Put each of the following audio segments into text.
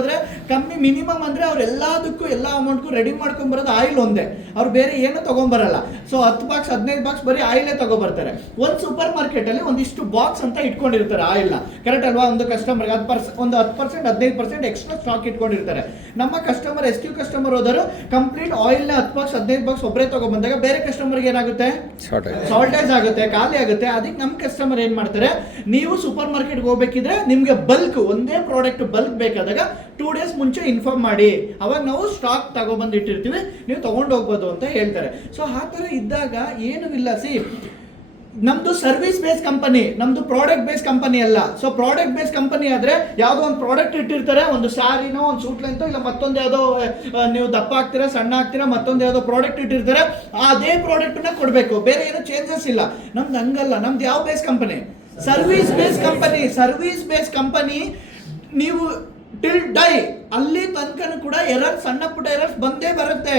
ಆದ್ರೆ ಕಮ್ಮಿ ಮಿನಿಮಮ್ ಅಂದ್ರೆ ಅವ್ರು ಎಲ್ಲದಕ್ಕೂ ಎಲ್ಲ ಅಮೌಂಟ್ಗೂ ರೆಡಿ ಮಾಡ್ಕೊಂಡ್ ಬರೋದು ಆಯಿಲ್ ಒಂದೇ, ಅವ್ರು ಬೇರೆ ಏನು ತಗೊಂಡ್ಬರಲ್ಲ. ಸೊ 10 ಬಾಕ್ಸ್ 15 ಬಾಕ್ಸ್ ಬರೀ ಆಯಿಲೇ ತಗೊಬರ್ತಾರೆ. ಒಂದು ಸೂಪರ್ ಮಾರ್ಕೆಟ್ ಅಲ್ಲಿ ಒಂದಿಷ್ಟು ಬಾಕ್ಸ್ ಅಂತ ಇಟ್ಕೊಂಡಿರ್ತಾರೆ ಆಯಿಲ್ ನ, ಕರೆಕ್ಟ್ ಅಲ್ವಾ? ಒಂದು ಕಸ್ಟಮರ್ಗೆ 10% 15% ಎಕ್ಸ್ಟ್ರಾ ಸ್ಟಾಕ್ ಇಟ್ಕೊಂಡಿರ್ತಾರೆ. ನಮ್ಮ ಕಸ್ಟಮರ್ SQ ಕಸ್ಟಮರ್ ಹೋದರು ಕಂಪ್ಲೀಟ್ ಆಯಿಲ್ ನ 10 ಬಾಕ್ಸ್ 15 ಬಾಕ್ಸ್ ಒಬ್ಬರೇ ತಗೊಂಡ್ಬಂದಾಗ ಬೇರೆ ಕಸ್ಟಮರ್ಗೆ ಏನಾಗುತ್ತೆ, ಶಾರ್ಟೇಜ್ ಆಗುತ್ತೆ, ಖಾಲಿ ಆಗುತ್ತೆ. ಅದಕ್ಕೆ ನಮ್ಮ ಕಸ್ಟಮರ್ ಏನ್ ಮಾಡ್ತಾರೆ, ನೀವು ಸೂಪರ್ ಮಾರ್ಕೆಟ್ಗೆ ಹೋಗ್ಬೇಕಿದ್ರೆ ನಿಮ್ಗೆ ಬಲ್ಕ್ ಒಂದೇ ಪ್ರಾಡಕ್ಟ್ ಬಲ್ಕ್ ಬೇಕಾದಾಗ 2 days ಮುಂಚೆ ಇನ್ಫಾರ್ಮ್ ಮಾಡಿ, ಅವಾಗ ನಾವು ಸ್ಟಾಕ್ ತಗೊಬಂದು ಇಟ್ಟಿರ್ತೀವಿ, ನೀವು ತಗೊಂಡು ಹೋಗ್ಬೋದು ಅಂತ ಹೇಳ್ತಾರೆ. ಸೊ ಆ ಥರ ಇದ್ದಾಗ ಏನೂ ಇಲ್ಲ. ಸಿ, ನಮ್ದು ಸರ್ವಿಸ್ ಬೇಸ್ ಕಂಪನಿ, ನಮ್ದು ಪ್ರಾಡಕ್ಟ್ ಬೇಸ್ ಕಂಪನಿ ಅಲ್ಲ. ಸೊ ಪ್ರಾಡಕ್ಟ್ ಬೇಸ್ ಕಂಪನಿ ಆದ್ರೆ ಯಾವುದೋ ಒಂದು ಪ್ರಾಡಕ್ಟ್ ಇಟ್ಟಿರ್ತಾರೆ, ಒಂದು ಸ್ಯಾರಿನೋ ಒಂದು ಸೂಟ್ ಲೆಂತೋ ಇಲ್ಲ ಮತ್ತೊಂದು ಯಾವುದೋ ನೀವು ದಪ್ಪ ಆಗ್ತೀರಾ ಸಣ್ಣ ಆಗ್ತೀರಾ ಮತ್ತೊಂದು ಯಾವುದೋ ಪ್ರಾಡಕ್ಟ್ ಇಟ್ಟಿರ್ತಾರೆ, ಅದೇ ಪ್ರಾಡಕ್ಟ್ ನ ಕೊಡಬೇಕು, ಬೇರೆ ಏನು ಚೇಂಜಸ್ ಇಲ್ಲ. ನಮ್ದು ಹಂಗಲ್ಲ. ನಮ್ದು ಯಾವ base company? Service base company. Service base company ನೀವು ಟಿಲ್ ಡೈ ಅಲ್ಲಿ ತನಕನೂ ಕೂಡ ಎರರ್ಸ್, ಸಣ್ಣ ಪುಟ್ಟ ಎರರ್ಸ್ ಬಂದೇ ಬರುತ್ತೆ,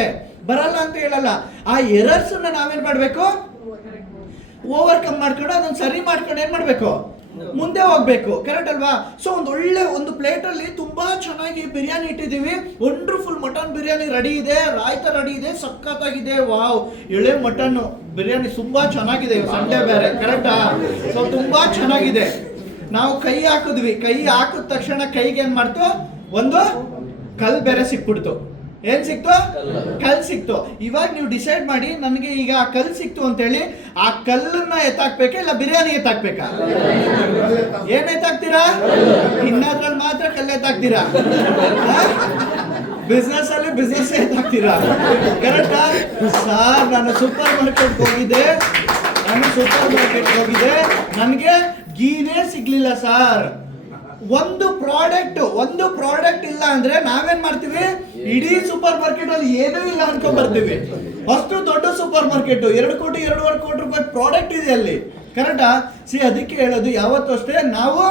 ಬರಲ್ಲ ಅಂತ ಹೇಳಲ್ಲ. ಆ ಎರರ್ಸ್ ನಾವೇನ್ ಮಾಡ್ಬೇಕು, ಓವರ್ಕಮ್ ಮಾಡ್ಕೊಂಡು ಅದನ್ನ ಸರಿ ಮಾಡ್ಕೊಂಡು ಏನ್ ಮಾಡ್ಬೇಕು, ಮುಂದೆ ಹೋಗ್ಬೇಕು, ಕರೆಕ್ಟ್ ಅಲ್ವಾ? ಸೊ ಒಂದು ಒಳ್ಳೆ ಒಂದು ಪ್ಲೇಟ್ ಅಲ್ಲಿ ತುಂಬಾ ಚೆನ್ನಾಗಿ ಬಿರಿಯಾನಿ ಇಟ್ಟಿದೀವಿ, ವಂಡರ್ಫುಲ್ ಮಟನ್ ಬಿರಿಯಾನಿ ರೆಡಿ ಇದೆ, ರಾಯ್ತ ರೆಡಿ ಇದೆ, ಸಖತ್ತಾಗಿದೆ, ವಾವ್, ಎಳೆ ಮಟನ್ ಬಿರಿಯಾನಿ ತುಂಬಾ ಚೆನ್ನಾಗಿದೆ, ಸಂಡೇ ಬೇರೆ, ಕರೆಕ್ಟಾ? ಸೊ ತುಂಬಾ ಚೆನ್ನಾಗಿದೆ. ನಾವು ಕೈ ಹಾಕಿದ್ವಿ, ಕೈ ಹಾಕಿದ ತಕ್ಷಣ ಕೈಗೆ ಏನ್ ಮಾಡ್ತು, ಒಂದು ಕಲ್ ಬೇರೆ ಸಿಕ್ಬಿಡ್ತು. ಏನ್ ಸಿಕ್ತು? ಕಲ್ ಸಿಕ್ತು. ಇವಾಗ ನೀವು ಡಿಸೈಡ್ ಮಾಡಿ, ನನಗೆ ಈಗ ಆ ಕಲ್ ಸಿಕ್ತು ಅಂತ ಹೇಳಿ ಆ ಕಲ್ಲನ್ನ ಎತ್ತಾಕ್ಬೇಕಾ ಇಲ್ಲ ಬಿರಿಯಾನಿ ಎತ್ತಾಕ್ಬೇಕಾ? ಏನ್ ಎತ್ತಾಕ್ತೀರಾ? ಇನ್ನದ್ರಲ್ಲಿ ಮಾತ್ರ ಕಲ್ಲು ಎತ್ತಾಕ್ತೀರಾ? ಬಿಸ್ನೆಸ್ ಅಲ್ಲಿ ಬಿಸ್ನೆಸ್ ಎತ್ತಾಕ್ತೀರಾ, ಕರೆಕ್ಟಾ? ಸರ್, ನಾನು ಸೂಪರ್ ಮಾರ್ಕೆಟ್ ಹೋಗಿದ್ದೆ, ನನಗೆ ಗೀನೇ ಸಿಗ್ಲಿಲ್ಲ ಸರ್. ಒಂದು ಪ್ರಾಡಕ್ಟ್ ಇಲ್ಲ ಅಂದ್ರೆ ನಾವೇನ್ ಮಾಡ್ತೀವಿ, ಇಡೀ ಸೂಪರ್ ಮಾರ್ಕೆಟ್ ಅಲ್ಲಿ ಏನೂ ಇಲ್ಲ ಅನ್ಕೊಂಡ್ ಬರ್ತೀವಿ. ಅಷ್ಟು ದೊಡ್ಡ ಸೂಪರ್ ಮಾರ್ಕೆಟ್, 2 ಕೋಟಿ 2.5 ಕೋಟಿ ರೂಪಾಯಿ ಪ್ರಾಡಕ್ಟ್ ಇದೆ ಅಲ್ಲಿ, ಕರೆಕ್ಟಾ? ಅದಕ್ಕೆ ಹೇಳೋದು, ಯಾವತ್ತೂ ಅಷ್ಟೇ ನಾವು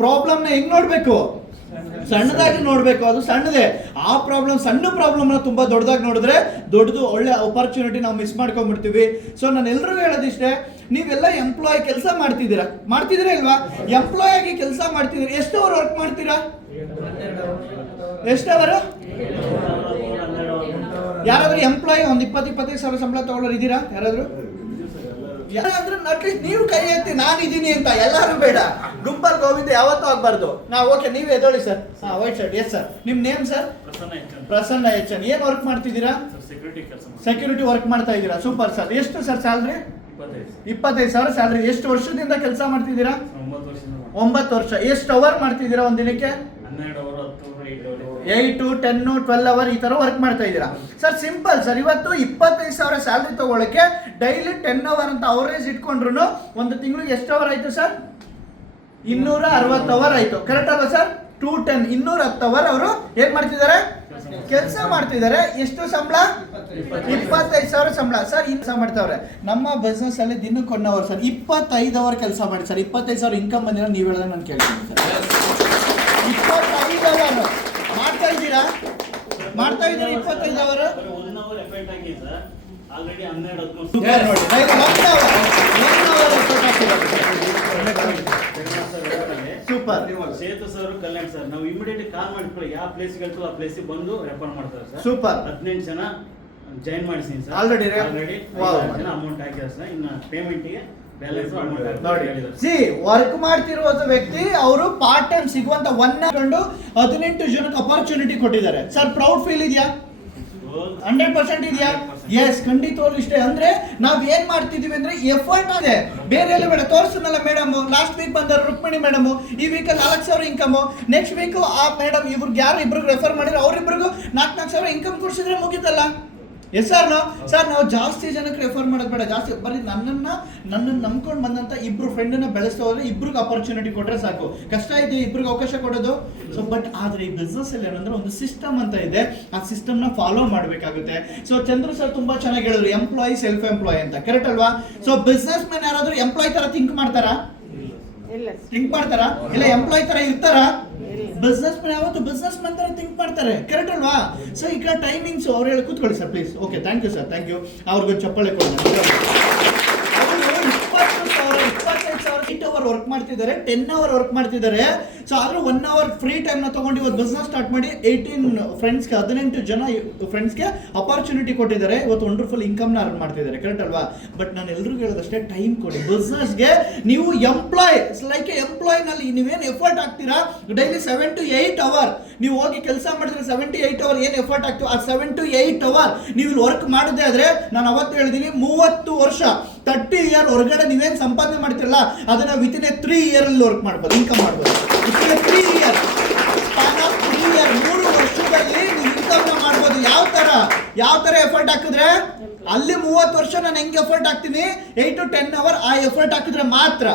ಪ್ರಾಬ್ಲಮ್ ನ ಹೆಂಗ್ ನೋಡ್ಬೇಕು, ಸಣ್ಣದಾಗಿ ನೋಡ್ಬೇಕು. ಅದು ಸಣ್ಣದೇ. ಆ ಸಣ್ಣ ಪ್ರಾಬ್ಲಮ್ ತುಂಬಾ ದೊಡ್ಡದಾಗಿ ನೋಡಿದ್ರೆ ದೊಡ್ಡದು ಒಳ್ಳೆ ಅಪರ್ಚುನಿಟಿ ನಾವು ಮಿಸ್ ಮಾಡ್ಕೊಂಡ್ಬಿಡ್ತೀವಿ. ಸೊ ನಾನು ಎಲ್ರಿಗೂ ಹೇಳೋದಿಷ್ಟೇ, ನೀವೆಲ್ಲ ಎಂಪ್ಲಾಯ್ ಕೆಲಸ ಮಾಡ್ತಿದ್ದೀರಾ ಇಲ್ವಾ? ಎಂಪ್ಲಾಯ್ ಆಗಿ ಕೆಲಸ ಮಾಡ್ತಿದ್ದೀರಾ, ಎಷ್ಟು ಅವರ್ ವರ್ಕ್ ಮಾಡ್ತೀರಾ? ಎಷ್ಟು ಅವರು? ಯಾರಾದ್ರೂ ಎಂಪ್ಲಾಯ್ ಒಂದು 20-25 ಸಾವಿರ ಸಂಬಳ ತಗೊಳ್ಳೋರು ಇದ್ದೀರಾ? ಯಾರಾದ್ರೂ ಅಟ್ಲೀಸ್ಟ್ ನೀವು ಕೈ ಎತ್ತಿ, ನಾನು ಇದೀನಿ ಅಂತ. ಎಲ್ಲರೂ ಬೇಡ, ಗುಂಪಲ್ ಗೋವಿಂದ ಯಾವತ್ತೂ ಆಗ್ಬಾರ್ದು. ಓಕೆ, ನೀವು ಎದೋಳಿ sir. White shirt. Yes sir. ನಿಮ್ ನೇಮ್ ಸರ್? ಪ್ರಸನ್ನ ಎಚ್. ಏನ್ ವರ್ಕ್ ಮಾಡ್ತಿದ್ದೀರಾ? ಸೆಕ್ಯೂರಿಟಿ ವರ್ಕ್ ಮಾಡ್ತಾ ಇದ್ದೀರಾ. Super sir. ಎಷ್ಟು ಸರ್ ಸ್ಯಾಲ್ರಿ? 25 ಸಾವಿರ ಸ್ಯಾಲ್ರಿ. ಎಷ್ಟು ವರ್ಷದಿಂದ ಕೆಲಸ ಮಾಡ್ತಿದ್ದೀರಾ? 9 ವರ್ಷ. ಎಷ್ಟು ಅವರ್ ಮಾಡ್ತಿದ್ದೀರಾ ಒಂದ್ ದಿನಕ್ಕೆ? 8, 10, 12 ಅವರ್ ಈ ತರ ವರ್ಕ್ ಮಾಡ್ತಾ ಇದ್ದೀರಾ ಸರ್. Simple sir. ಇವತ್ತು 25 ಸಾವಿರ ಸ್ಯಾಲ್ರಿ ತಗೊಳಕ್ಕೆ ಡೈಲಿ 10 ಅವರ್ ಅಂತ ಅವರೇಜ್ ಇಟ್ಕೊಂಡ್ರು ಒಂದು ತಿಂಗಳಿಗೆ ಎಷ್ಟು ಅವರ್ ಆಯ್ತು ಸರ್? 260 ಅವರ್ ಆಯ್ತು, ಕರೆಕ್ಟ್ ಅಲ್ವಾ ಸರ್? 210 210 ಅವರ್ ಅವರು ಏನ್ ಮಾಡ್ತಿದ್ದಾರೆ, ಕೆಲಸ ಮಾಡ್ತಿದ್ದಾರೆ. ಎಷ್ಟು ಸಂಬಳ? 25 ಸಾವಿರ ಸಂಬಳ ಸರ್. ಕೆಲಸ ಮಾಡ್ತಾವ್ರೆ. ನಮ್ಮ ಬಿಸ್ನೆಸ್ ಅಲ್ಲಿ ದಿನಕ್ಕೆ 1 ಅವರ್ ಸರ್, 25 ಅವರ್ ಕೆಲಸ ಮಾಡಿ ಸರ್. 25 ಸಾವಿರ ಇನ್ಕಮ್ ಬಂದಿರೋ ನೀವು ಹೇಳಿದ್ರೆ ನಾನು ಕೇಳ್ತೀನಿ ಸರ್. 25 ಅವರ್ ಮಾಡ್ತಾ ಇದ್ದೀರಾ? 25 hour super. Sethu sir, Kalyan sir, ನಾವು ಇಮಿಡಿಯೇಟ್ ಕಾಲ್ ಮಾಡ್ಕೊಳ್ಳಿ, ಯಾವ ಪ್ಲೇಸ್ ಹೇಳ್ತು ಆ ಪ್ಲೇಸ್ ಬಂದು ರೆಫರ್ ಮಾಡ್ತಾರೆ ಸರ್. ಸೂಪರ್. 18 ಜನ ಜಾಯಿನ್ ಮಾಡಿಸಿನಿ ಸರ್. ಆಲ್ರೆಡಿ ಜನ ಅಮೌಂಟ್ ಹಾಕಿದ್ದಾರೆ ಸರ್. ಇನ್ನು ಪೇಮೆಂಟ್ಗೆ ಬ್ಯಾಲೆನ್ಸ್ ಅಮೌಂಟ್ ನೋಡಿ. ಸಿ, ವರ್ಕ್ ಮಾಡ್ತಿರುವ ವ್ಯಕ್ತಿ ಅವರು ಪಾರ್ಟ್ ಟೈಮ್ ಸಿಗುವಂತ 18 ಜನಕ್ಕೆ ಅಪರ್ಚುನಿಟಿ ಕೊಟ್ಟಿದ್ದಾರೆ ಸರ್. ಪ್ರೌಡ್ ಫೀಲ್ ಇದೆಯಾ? 100% ಇದೆಯಾ? ಎಸ್, ಖಂಡಿತವಾಗ್ಲೂ ಇಷ್ಟೇ. ಅಂದ್ರೆ ನಾವ್ ಏನ್ ಮಾಡ್ತಿದೀವಿ ಅಂದ್ರೆ ಎಫರ್ಟ್ ಇದೆ, ಬೇರೆ ಎಲ್ಲ ಬೇಡ. ತೋರಿಸನಲ್ಲ ಮೇಡಮ್, ಲಾಸ್ಟ್ ವೀಕ್ ಬಂದರು ರುಕ್ಮಿಣಿ ಮೇಡಮ್, ಈ ವೀಕ್ 4 ಸಾವಿರ ಇನ್ಕಮ್, ನೆಕ್ಸ್ಟ್ ವೀಕ್ ಆ ಮೇಡಮ್ ಇವ್ರಿಗೆ ಯಾರು ಇಬ್ರಿಗೆ ರೆಫರ್ ಮಾಡಿದ್ರೆ ಅವ್ರಿಬ್ರಿಗೂ 4 ಸಾವಿರ ಇನ್ಕಮ್ ಕೊಡ್ಸಿದ್ರೆ ಮುಗಿತಲ್ಲ. Yes sir. ಸರ್, ನಾವು ಜಾಸ್ತಿ ಜನಕ್ಕೆ ರೆಫರ್ ಮಾಡೋದು ಬೇಡ, ಜಾಸ್ತಿ ಬರೀ ನನ್ನನ್ನು ನಂಬ್ಕೊಂಡು ಬಂದಂತ ಇಬ್ರು ಫ್ರೆಂಡನ್ನ ಬೆಳೆಸ್ತಾ ಹೋದ್ರೆ ಇಬ್ರಿಗೆ ಅಪರ್ಚುನಿಟಿ ಕೊಟ್ರೆ ಸಾಕು. ಕಷ್ಟ ಇದೆ ಇಬ್ರಿಗೆ ಅವಕಾಶ ಕೊಡೋದು. ಸೊ ಬಟ್ ಆದ್ರೆ ಈ ಬಿಸ್ನೆಸ್ ಅಲ್ಲಿ ಏನಂದ್ರೆ ಒಂದು ಸಿಸ್ಟಮ್ ಅಂತ ಇದೆ, ಆ ಸಿಸ್ಟಮ್ ನ ಫಾಲೋ ಮಾಡ್ಬೇಕಾಗುತ್ತೆ. ಸೊ ಚಂದ್ರು ಸರ್ ತುಂಬಾ ಚೆನ್ನಾಗಿ ಹೇಳಿದ್ರು, ಎಂಪ್ಲಾಯ್ ಸೆಲ್ಫ್ ಎಂಪ್ಲಾಯ್ ಅಂತ, ಕರೆಕ್ಟ್ ಅಲ್ವಾ? ಸೊ ಬಿಸ್ನೆಸ್ ಮ್ಯಾನ್ ಯಾರಾದ್ರೂ ಎಂಪ್ಲಾಯ್ ತರ ಥಿಂಕ್ ಮಾಡ್ತಾರಾ? ಇಲ್ಲ ಎಂಪ್ಲಾಯ್ ತರ ಇರ್ತಾರಾ? ಬಿಸ್ನೆಸ್ ಮ್ಯಾನ್ ಯಾವತ್ತು ಬಿಸ್ನೆಸ್ ಮ್ಯಾನ್ ತರ ಥಿಂಕ್ ಮಾಡ್ತಾರೆ, ಕರೆಕ್ಟ್ ಅಲ್ವಾ? ಸೊ ಈಗ ಟೈಮಿಂಗ್ಸ್ ಅವ್ರು ಹೇಳಿ ಕೂತ್ಕೊಳ್ಳಿ sir please. Okay, thank you sir, thank you. ಅವ್ರಿಗೊಂದು ಚಪ್ಪಾಳೆ ಕೊಡೋಣ. 20 ಸಾವಿರ 25 ಸಾವಿರ 8 ಅವರ್ ವರ್ಕ್ ಮಾಡ್ತಿದ್ದಾರೆ, 10 ಅವರ್ ವರ್ಕ್ ಮಾಡ್ತಿದ್ದಾರೆ. ಸೊ ಆದ್ರೂ 1 hour ಫ್ರೀ ಟೈಮ್ನ ತಗೊಂಡು ಇವತ್ತು ಬಿಸ್ನೆಸ್ ಸ್ಟಾರ್ಟ್ ಮಾಡಿ 18 ಜನ ಫ್ರೆಂಡ್ಸ್ಗೆ ಅಪಾರ್ಚುನಿಟಿ ಕೊಟ್ಟಿದ್ದಾರೆ. ಇವತ್ತು ವಂಡರ್ಫುಲ್ ಇನ್ಕಮ್ನ ಅರ್ನ್ ಮಾಡ್ತಿದ್ದಾರೆ, ಕರೆಕ್ಟ್ ಅಲ್ವಾ? ಬಟ್ ನಾನು ಎಲ್ರಿಗೂ ಹೇಳೋದಷ್ಟೇ, ಟೈಮ್ ಕೊಡಿ ಬಿಸ್ನೆಸ್ಗೆ. ನೀವು ಲೈಕ್ ಎಂಪ್ಲಾಯ್ನಲ್ಲಿ ನೀವೇನು ಎಫರ್ಟ್ ಹಾಕ್ತೀರಾ ಡೈಲಿ 7 to 8 hour ನೀವು ಹೋಗಿ ಕೆಲಸ ಮಾಡಿದ್ರೆ 7 to 8 hour ಏನು ಎಫರ್ಟ್ ಆಗ್ತೀವಿ ಆ 7 to 8 hour ನೀವು ಇಲ್ಲಿ ವರ್ಕ್ ಮಾಡದೇ ಆದ್ರೆ, ನಾನು ಅವತ್ತು ಹೇಳಿದ್ದೀನಿ 30 ವರ್ಷ 30 year ಹೊರಗಡೆ ನೀವೇನು ಸಂಪಾದನೆ ಮಾಡ್ತಿರಲ್ಲ ಅದನ್ನ ವಿತಿನ್ 3 year ಅಲ್ಲಿ ವರ್ಕ್ ಮಾಡ್ಬೋದು, ಇನ್ಕಮ್ ಮಾಡ್ಬೋದು. Within 3 year span of 3 year 3 ವರ್ಷದಲ್ಲಿ ನೀವು ಇನ್ಕಮ್ನ ಮಾಡ್ಬೋದು. ಯಾವ ತರ ಎಫರ್ಟ್ ಹಾಕಿದ್ರೆ ಅಲ್ಲಿ 30 ವರ್ಷ ನಾನು ಹೆಂಗೆ ಎಫರ್ಟ್ ಹಾಕ್ತೀನಿ 8 to 10 hour ಆ ಎಫರ್ಟ್ ಹಾಕಿದ್ರೆ ಮಾತ್ರ,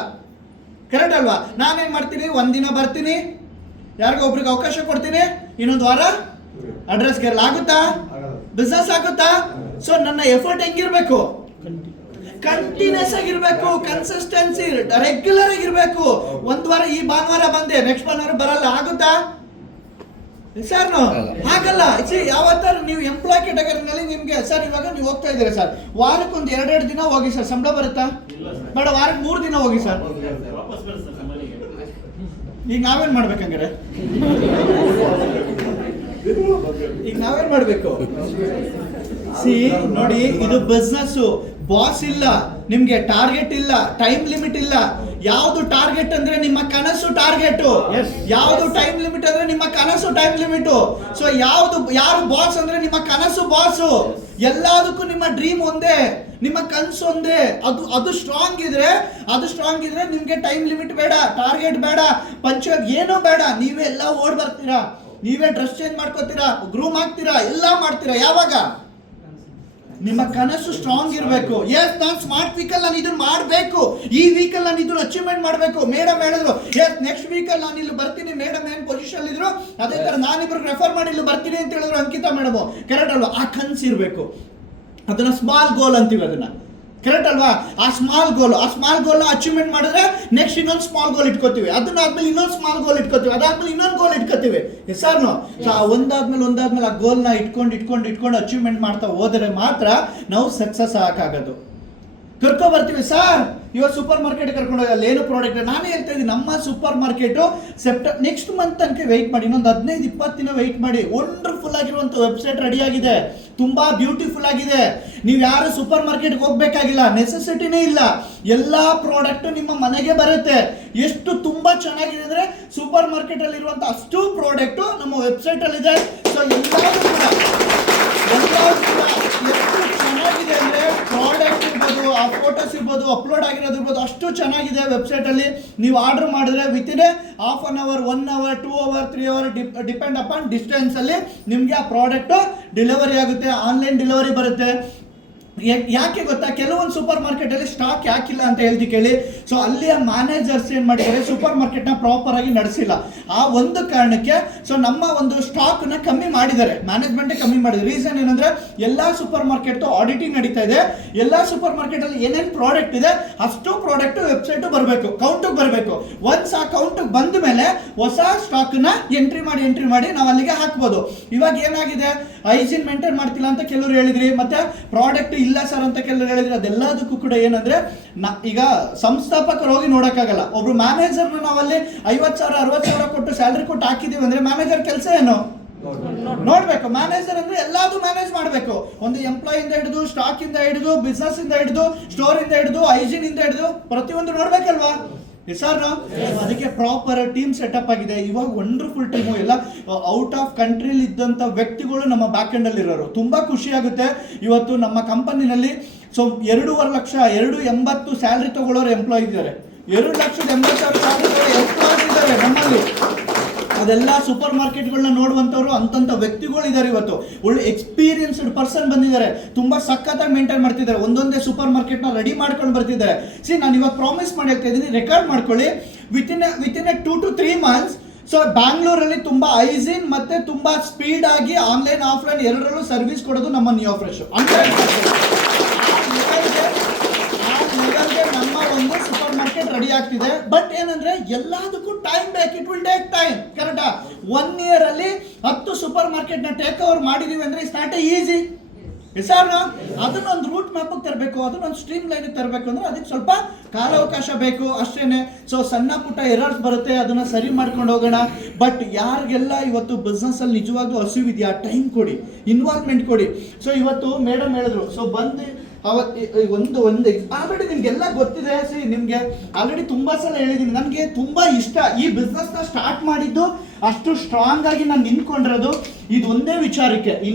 ಕರೆಕ್ಟ್ ಅಲ್ವಾ? ನಾನೇನ್ ಮಾಡ್ತೀನಿ, ಒಂದಿನ ಬರ್ತೀನಿ, ಯಾರಿಗೋ ಒಬ್ರಿಗೆ ಅವಕಾಶ ಕೊಡ್ತೀನಿ, ಇನ್ನೊಂದು ವಾರ ಅಡ್ರೆಸ್ ಕೇರಳ ಆಗುತ್ತಾ? ಬಿಸ್ನೆಸ್ ಆಗುತ್ತಾ? ಸೊ ನನ್ನ ಎಫರ್ಟ್ ಹೆಂಗಿರ್ಬೇಕು? ಕಂಟಿನ್ಯೂಸ್ ಆಗಿರ್ಬೇಕು, ಕನ್ಸಿಸ್ಟೆನ್ಸಿ ರೆಗ್ಯುಲರ್ ಆಗಿರ್ಬೇಕು. ಒಂದ್ ವಾರ ಈ ಭಾನುವಾರ ಬಂದೆ, ನೆಕ್ಸ್ಟ್ ಭಾನುವಾರ ಬರಲ್ಲ, ಆಗುತ್ತಾ ಸರ್? ಹಾಗಲ್ಲ. ಯಾವತ್ತಾರು ನೀವು ಎಂಪ್ಲಾಯ್ ಕ್ಯಾಟಗರಿನಲ್ಲಿ ನಿಮ್ಗೆ ಸರ್ ಇವಾಗ ನೀವು ಹೋಗ್ತಾ ಇದ್ದೀರಾ ಸರ್, ವಾರಕ್ಕೆ ಒಂದು 2 ದಿನ ಹೋಗಿ ಸರ್, ಸಂಬಳ ಬರುತ್ತಾ? ಬೇಡ, ವಾರಕ್ಕೆ 3 ದಿನ ಹೋಗಿ ಸರ್. ಈಗ ನಾವೇನ್ ಮಾಡ್ಬೇಕಂಗಾರೆ? ಈಗ ನಾವೇನ್ ಮಾಡ್ಬೇಕು? ನೋಡಿ, ಇದು ಬಿಸ್ನೆಸ್, ಬಾಸ್ ಇಲ್ಲ, ನಿಮ್ಗೆ ಟಾರ್ಗೆಟ್ ಇಲ್ಲ, ಟೈಮ್ ಲಿಮಿಟ್ ಇಲ್ಲ. ಯಾವ್ದು ಟಾರ್ಗೆಟ್ ಅಂದ್ರೆ ನಿಮ್ಮ ಕನಸು ಟಾರ್ಗೆಟ್, ಯಾವ್ದು ಟೈಮ್ ಲಿಮಿಟ್ ಅಂದ್ರೆ ನಿಮ್ಮ ಕನಸು ಟೈಮ್ ಲಿಮಿಟ್. ಸೊ ಯಾರು ಬಾಸ್ ಅಂದ್ರೆ ನಿಮ್ಮ ಕನಸು ಬಾಸು. ಎಲ್ಲದಕ್ಕೂ ನಿಮ್ಮ ಡ್ರೀಮ್ ಒಂದೇ, ನಿಮ್ಮ ಕನಸು ಒಂದೇ. ಅದು ಸ್ಟ್ರಾಂಗ್ ಇದ್ರೆ ನಿಮ್ಗೆ ಟೈಮ್ ಲಿಮಿಟ್ ಬೇಡ, ಟಾರ್ಗೆಟ್ ಬೇಡ, ಪಂಚರ್ ಏನೂ ಬೇಡ. ನೀವೇ ಎಲ್ಲ ಓಡ್ ಬರ್ತೀರಾ, ನೀವೇ ಡ್ರೆಸ್ ಚೇಂಜ್ ಮಾಡ್ಕೋತೀರಾ, ಗ್ರೂಮ್ ಆಗ್ತೀರಾ, ಎಲ್ಲ ಮಾಡ್ತೀರಾ. ಯಾವಾಗ ನಿಮ್ಮ ಕನಸು ಸ್ಟ್ರಾಂಗ್ ಇರಬೇಕು. ಎಸ್, ನಾನು ಸ್ಮಾರ್ಟ್ ವೀಕಲ್ ನಾನು ಇದನ್ನ ಮಾಡಬೇಕು, ಈ ವೀಕಲ್ ನಾನು ಇದನ್ನ ಅಚೀವ್ಮೆಂಟ್ ಮಾಡಬೇಕು. ಮೇಡಮ್ ಹೇಳಿದ್ರು, ಎಸ್ ನೆಕ್ಸ್ಟ್ ವೀಕಲ್ ನಾನು ಇಲ್ಲಿ ಬರ್ತೀನಿ. ಮೇಡಮ್ ಏನ್ ಪೊಸಿಷನ್ ಇದ್ರು ಅದೇ ತರ ನಾನಿಬ್ರಿಗೆ ರೆಫರ್ ಮಾಡಿ ಇಲ್ಲಿ ಬರ್ತೀನಿ ಅಂತ ಹೇಳಿದ್ರು ಅಂಕಿತಾ ಮೇಡಮ್, ಕರೆಕ್ಟ್ ಅಲ್ವಾ? ಆ ಕನಸು ಇರಬೇಕು. ಅದನ್ನ ಸ್ಮಾಲ್ ಗೋಲ್ ಅಂತೀವಿ, ಅದನ್ನ ಕರೆಕ್ಟ್ ಅಲ್ವಾ? ಆ ಸ್ಮಾಲ್ ಗೋಲ್ ಅಚೀವ್ಮೆಂಟ್ ಮಾಡಿದ್ರೆ ನೆಕ್ಸ್ಟ್ ಇನ್ನೊಂದು ಸ್ಮಾಲ್ ಗೋಲ್ ಇಟ್ಕೋತೀವಿ, ಅದನ್ನ ಆದ್ಮೇಲೆ ಇನ್ನೊಂದು ಸ್ಮಾಲ್ ಗೋಲ್ ಇಟ್ಕೋತೀವಿ, ಅದಾದ್ಮೇಲೆ ಇನ್ನೊಂದು ಗೋಲ್ ಇಟ್ಕೋತೀವಿ. ಸರ್ ಒಂದಾದ್ಮೇಲೆ ಆ ಗೋಲ್ನ ಇಟ್ಕೊಂಡು ಅಚೀವ್ಮೆಂಟ್ ಮಾಡ್ತಾ ಹೋದರೆ ಮಾತ್ರ ನಾವು ಸಕ್ಸಸ್ ಆಗೋದು. ಕರ್ಕೊ ಬರ್ತೀವಿ ಸರ್, ಇವತ್ತು ಸೂಪರ್ ಮಾರ್ಕೆಟ್ ಕರ್ಕೊಂಡು ಹೋಗಿ ಅಲ್ಲಿ ಏನು ಪ್ರಾಡಕ್ಟ್, ನಾನೇ ಹೇಳ್ತಾ ಇದ್ದೀನಿ, ನಮ್ಮ ಸೂಪರ್ ಮಾರ್ಕೆಟು ನೆಕ್ಸ್ಟ್ ಮಂತ್ ತನಕ ವೆಯ್ಟ್ ಮಾಡಿ, ಇನ್ನೊಂದು 15-20 ದಿನ ವೆಯ್ಟ್ ಮಾಡಿ. ವಂಡರ್ಫುಲ್ ಆಗಿರುವಂಥ ವೆಬ್ಸೈಟ್ ರೆಡಿ ಆಗಿದೆ, ತುಂಬಾ ಬ್ಯೂಟಿಫುಲ್ ಆಗಿದೆ. ನೀವು ಯಾರು ಸೂಪರ್ ಮಾರ್ಕೆಟ್ಗೆ ಹೋಗ್ಬೇಕಾಗಿಲ್ಲ, ನೆಸೆಸಿಟಿನೇ ಇಲ್ಲ, ಎಲ್ಲಾ ಪ್ರಾಡಕ್ಟ್ ನಿಮ್ಮ ಮನೆಗೆ ಬರುತ್ತೆ. ಎಷ್ಟು ತುಂಬಾ ಚೆನ್ನಾಗಿದೆ ಅಂದ್ರೆ ಸೂಪರ್ ಮಾರ್ಕೆಟ್ ಅಲ್ಲಿ ಇರುವಂತ ಅಷ್ಟು ಪ್ರಾಡಕ್ಟ್ ನಮ್ಮ ವೆಬ್ಸೈಟ್ ಅಲ್ಲಿ ಇದೆ. ಸೊ ಎಲ್ಲಾದ್ರೂ ಕೂಡ ಎಷ್ಟು ಚೆನ್ನಾಗಿದೆ ಅಂದ್ರೆ ಪ್ರಾಡಕ್ಟ್ ಇರ್ಬೋದು, ಆ ಫೋಟೋಸ್ ಇರ್ಬೋದು, ಅಪ್ಲೋಡ್ ಆಗಿರೋದು ಇರ್ಬೋದು, ಅಷ್ಟು ಚೆನ್ನಾಗಿದೆ ವೆಬ್ಸೈಟ್ ಅಲ್ಲಿ. ನೀವು ಆರ್ಡರ್ ಮಾಡಿದ್ರೆ within ½ an hour, 1 hour, 2 hour, 3 hour depend upon distance ಅಲ್ಲಿ ನಿಮ್ಗೆ ಆ ಪ್ರಾಡಕ್ಟ್ ಡೆಲಿವರಿ ಆಗುತ್ತೆ, ಆನ್ಲೈನ್ ಡೆಲಿವರಿ ಬರುತ್ತೆ. ಯಾಕೆ ಗೊತ್ತಾ, ಕೆಲವೊಂದು ಸೂಪರ್ ಮಾರ್ಕೆಟ್ ಅಲ್ಲಿ ಸ್ಟಾಕ್ ಯಾಕಿಲ್ಲ ಅಂತ ಹೇಳ್ತಿ ಕೇಳಿ. ಸೊ ಅಲ್ಲಿಯ ಮ್ಯಾನೇಜರ್ಸ್ ಏನ್ ಮಾಡಿದ್ದಾರೆ, ಸೂಪರ್ ಮಾರ್ಕೆಟ್ ನ ಪ್ರಾಪರ್ ಆಗಿ ನಡೆಸಿಲ್ಲ. ಆ ಒಂದು ಕಾರಣಕ್ಕೆ ಸೊ ನಮ್ಮ ಒಂದು ಸ್ಟಾಕ್ ನ ಕಮ್ಮಿ ಮಾಡಿದ್ದಾರೆ, ಮ್ಯಾನೇಜ್ಮೆಂಟ್ ಕಮ್ಮಿ ಮಾಡಿದ್ದಾರೆ. ರೀಸನ್ ಏನಂದ್ರೆ ಎಲ್ಲಾ ಸೂಪರ್ ಮಾರ್ಕೆಟ್ ಆಡಿಟಿಂಗ್ ನಡೀತಾ ಇದೆ. ಎಲ್ಲಾ ಸೂಪರ್ ಮಾರ್ಕೆಟ್ ಅಲ್ಲಿ ಏನೇನ್ ಪ್ರಾಡಕ್ಟ್ ಇದೆ ಅಷ್ಟು ಪ್ರಾಡಕ್ಟ್ ವೆಬ್ಸೈಟ್ ಬರಬೇಕು, ಕೌಂಟ್ ಬರಬೇಕು. ಒನ್ಸ್ ಆ ಕೌಂಟ್ ಬಂದ ಮೇಲೆ ಹೊಸ ಸ್ಟಾಕ್ ನ ಎಂಟ್ರಿ ಮಾಡಿ ನಾವು ಅಲ್ಲಿಗೆ ಹಾಕ್ಬೋದು. ಇವಾಗ ಏನಾಗಿದೆ, ಹೈಜೀನ್ ಮೇಂಟೈನ್ ಮಾಡ್ತಿಲ್ಲ ಅಂತ ಕೆಲವರು ಹೇಳಿದ್ರಿ, ಮತ್ತೆ ಪ್ರಾಡಕ್ಟ್ ಇಲ್ಲ ಸರ್ ಅಂತ ಕೆಲವರು ಹೇಳಿದ್ರೆ. ಅದೆಲ್ಲದಕ್ಕೂ ಕೂಡ ಏನಂದ್ರೆ ಈಗ ಸಂಸ್ಥಾಪಕರು ಹೋಗಿ ನೋಡಕ್ಕಾಗಲ್ಲ. ಒಬ್ರು ಮ್ಯಾನೇಜರ್ ನಾವಲ್ಲಿ 50,000 60,000 ಕೊಟ್ಟು ಸ್ಯಾಲರಿ ಕೊಟ್ಟು ಹಾಕಿದೀವಿ ಅಂದ್ರೆ ಮ್ಯಾನೇಜರ್ ಕೆಲಸ ಏನು ನೋಡ್ಬೇಕು. ಮ್ಯಾನೇಜರ್ ಅಂದ್ರೆ ಎಲ್ಲಾದು ಮ್ಯಾನೇಜ್ ಮಾಡ್ಬೇಕು. ಒಂದು ಎಂಪ್ಲಾಯ್ ಇಂದ ಹಿಡಿದು, ಸ್ಟಾಕ್ ಇಂದ ಹಿಡಿದು, ಬಿಸ್ನೆಸ್ ಇಂದ ಹಿಡಿದು, ಸ್ಟೋರ್ ಇಂದ ಹಿಡಿದು, ಹೈಜೀನ್ ಇಂದ ಹಿಡಿದು ಪ್ರತಿಯೊಂದು ನೋಡ್ಬೇಕಲ್ವಾ ಸರ್? ಅದಕ್ಕೆ ಪ್ರಾಪರ್ ಟೀಮ್ ಸೆಟಪ್ ಆಗಿದೆ. ಇವಾಗ ವಂಡರ್ಫುಲ್ ಟೀಮು, ಎಲ್ಲ ಔಟ್ ಆಫ್ ಕಂಟ್ರಿಲಿ ಇದ್ದಂಥ ವ್ಯಕ್ತಿಗಳು ನಮ್ಮ ಬ್ಯಾಕ್ ಎಂಡ್ ಅಲ್ಲಿ ಇರೋರು. ತುಂಬಾ ಖುಷಿ ಆಗುತ್ತೆ. ಇವತ್ತು ನಮ್ಮ ಕಂಪನಿನಲ್ಲಿ 2.5 ಲಕ್ಷ 280 ಸ್ಯಾಲರಿ ತಗೊಳ್ಳೋರು ಎಂಪ್ಲಾಯ್ ಇದ್ದಾರೆ, 2,80,000 ಸ್ಯಾಲರಿ ಎಂಪ್ಲಾಯ್ಸ್ ಇದ್ದಾರೆ ನಮ್ಮಲ್ಲಿ. ಅದೆಲ್ಲ ಸೂಪರ್ ಮಾರ್ಕೆಟ್ಗಳನ್ನ ನೋಡುವಂಥವ್ರು ಅಂತಂಥ ವ್ಯಕ್ತಿಗಳು ಇದ್ದಾರೆ. ಇವತ್ತು ಒಳ್ಳೆ ಎಕ್ಸ್ಪೀರಿಯನ್ಸ್ಡ್ ಪರ್ಸನ್ ಬಂದಿದ್ದಾರೆ, ತುಂಬಾ ಸಖತ್ತಾಗಿ ಮೇಂಟೈನ್ ಮಾಡ್ತಿದ್ದಾರೆ, ಒಂದೊಂದೇ ಸೂಪರ್ ಮಾರ್ಕೆಟ್ನ ರೆಡಿ ಮಾಡ್ಕೊಂಡು ಬರ್ತಿದ್ದಾರೆ. ನಾನು ಇವಾಗ ಪ್ರಾಮಿಸ್ ಮಾಡಿ ಹೇಳ್ತಾ ಇದ್ದೀನಿ, ರೆಕಾರ್ಡ್ ಮಾಡ್ಕೊಳ್ಳಿ. ವಿತಿನ್ 2 to 3 months ಸೊ ಬ್ಯಾಂಗ್ಳೂರಲ್ಲಿ ತುಂಬಾ ಹೈಜೀನ್ ಮತ್ತೆ ತುಂಬಾ ಸ್ಪೀಡ್ ಆಗಿ ಆನ್ಲೈನ್ ಆಫ್ಲೈನ್ ಎರಡರಲ್ಲೂ ಸರ್ವಿಸ್ ಕೊಡೋದು ನಮ್ಮ ನಿಯೋ ಫ್ರೆಶ್. ನಮ್ಮ ಒಂದು ಸೂಪರ್ ಮಾರ್ಕೆಟ್ ರೆಡಿ ಆಗ್ತಿದೆ. ಬಟ್ ಏನಂದ್ರೆ ಎಲ್ಲದಕ್ಕೂ ಟೈಮ್ ಬೇಕು, ಇಟ್ ವಿಲ್ ಟೇಕ್ ಟೈಮ್. ಕರೆಕ್ಟಾ? 1 year ಅಲ್ಲಿ 10 ಸೂಪರ್ ಮಾರ್ಕೆಟ್ ನ ಟೇಕ್ ಓವರ್ ಮಾಡಿದೀವಿ ಅಂದ್ರೆ ಇಟ್ಸ್ ನಾಟ್ ಈಸಿ. ಸರ್ ಅದನ್ನ ಒಂದು ರೂಟ್ ಮ್ಯಾಪ್ ತರಬೇಕು, ಅದನ್ನೊಂದು ಸ್ಟ್ರೀಮ್ ಲೈನ್ ತರಬೇಕು ಅಂದ್ರೆ ಅದಕ್ಕೆ ಸ್ವಲ್ಪ ಕಾಲಾವಕಾಶ ಬೇಕು ಅಷ್ಟೇನೆ. ಸೊ ಸಣ್ಣ ಪುಟ್ಟ ಎರರ್ಸ್ ಬರುತ್ತೆ, ಅದನ್ನ ಸರಿ ಮಾಡ್ಕೊಂಡು ಹೋಗೋಣ. ಬಟ್ ಯಾರಿಗೆಲ್ಲ ಇವತ್ತು ಬಿಸ್ನೆಸ್ ಅಲ್ಲಿ ನಿಜವಾಗ್ಲೂ ಹಸಿವಿದೆಯಾ, ಟೈಮ್ ಕೊಡಿ, ಇನ್ವಾಲ್ವ್ಮೆಂಟ್ ಕೊಡಿ. ಸೊ ಇವತ್ತು ಮೇಡಮ್ ಹೇಳಿದ್ರು, ಸೊ ಬಂದು ಒಂದು ಆಲ್ರೆಡಿ ನಿಮ್ಗೆಲ್ಲ ಗೊತ್ತಿದೆ. ನಿಮ್ಗೆ ಆಲ್ರೆಡಿ ತುಂಬಾ ಸಲ ಹೇಳಿದೀನಿ, ನನಗೆ ತುಂಬಾ ಇಷ್ಟ ಈ ಬಿಸ್ನೆಸ್ ನ ಸ್ಟಾರ್ಟ್ ಮಾಡಿದ್ದು, ಅಷ್ಟು ಸ್ಟ್ರಾಂಗ್ ಆಗಿ ನಾನು ನಿಂತ್ಕೊಂಡಿರೋದು ಇದು ಒಂದೇ ವಿಚಾರಕ್ಕೆ.